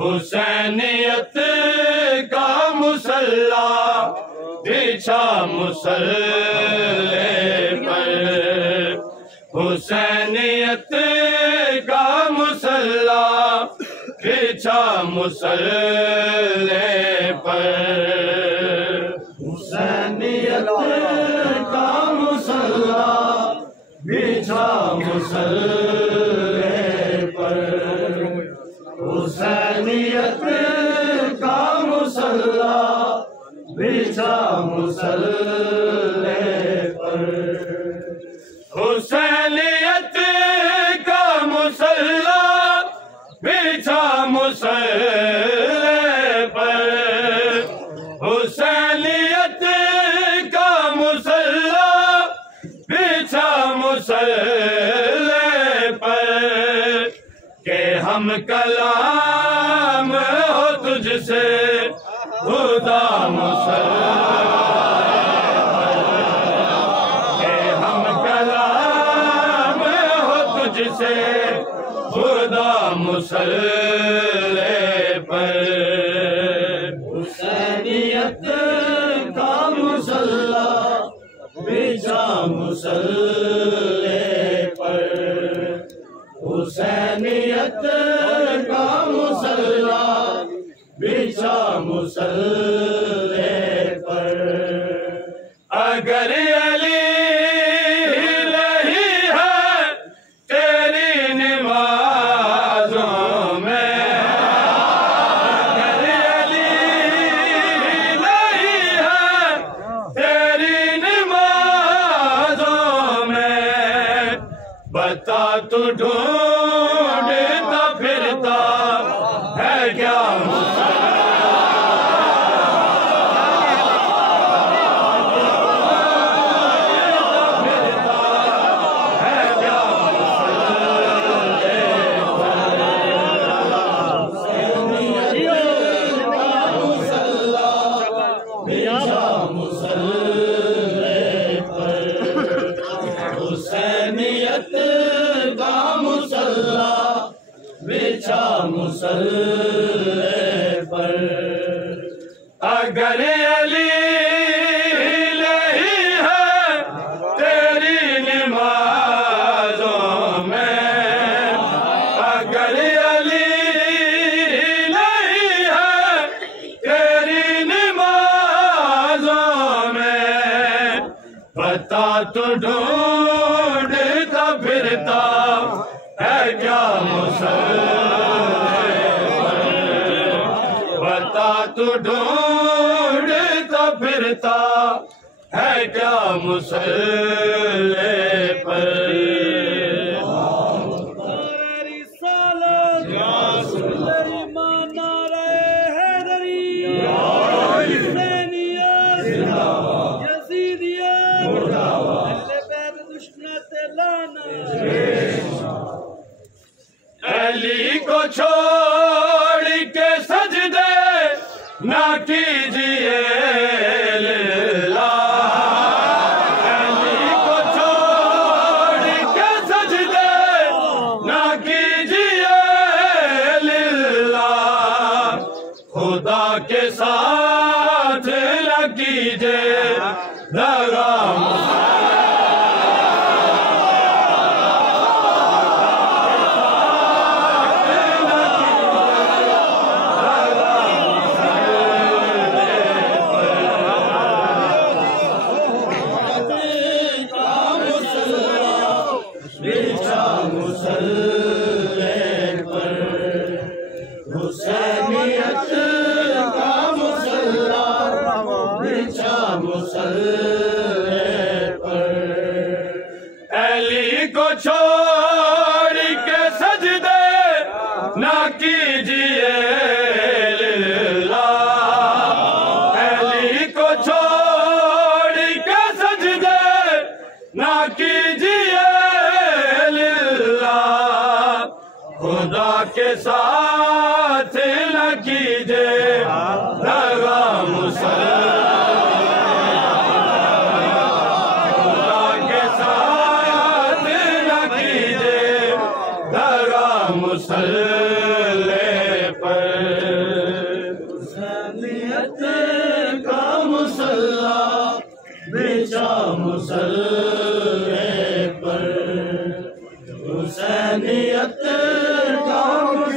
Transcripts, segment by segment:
हुसैनियत का मुसल्ला बिछा मुसल्ले पर, हुसैनियत का मुसल्ला बिछा मुसल्ले पर, हुसैनियत का मुसल्ला बिछा मुसल्ले पर, हुसैनियत का मुसल्ला बिछा मुसल्ले पर, हुसैनियत का मुसल्ला बिछा मुसल्ले पर, हुसैनियत का मुसल्ला बिछा मुसल्ले पर, के हम कलाम हो तुझसे खुदा मुसल्ले पर, के हम कलाम हो तुझसे खुदा मुसल्ले पर, हुसैनियत का मुसल्ला बिछा मुसल्ले पर, हुसैनियत का मुसल्ला बिछा मुसल्ले पर, अगर अली नहीं है तेरी नमाज़ों में, अगर अली नहीं है तेरी नमाज़ों में, बता तू ढूंढता फिरता है क्या हुसैनियत का मुसल्ला बिछा मुसल्ले पर, अगर अली नहीं है तेरी नमाज़ों में, अगर अली नहीं है तेरी नमाज़ों में, बता तू ढूंढता फिरता है क्या मुसल्ले पर, बता तू ढूंढता फिरता है क्या मुसल्ले पर, अली को छोड़ के सजदे ना कीजिए लिल्लाह, अली को छोड़ के सजदे ना कीजिए लिल्लाह, खुदा के साथ न कीजिए दगा बिछा मुसल्ले पर, हुसैनियत का मुसल्ला बिछा मुसल्ले पर, अली को छोड़ के सजदे ना कीजिए लिल्लाह, अली को छोड़ के सजदे ना कीजिए खुदा के साथ न कीजिए दगा मुसल्ले, खुदा के साथ न कीजिए दगा मुसल्ले। हुसैनियत का मुसल्ला बिछा मुसल्ले पर, हुसैनियत का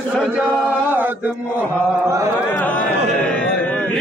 सजाद मुहार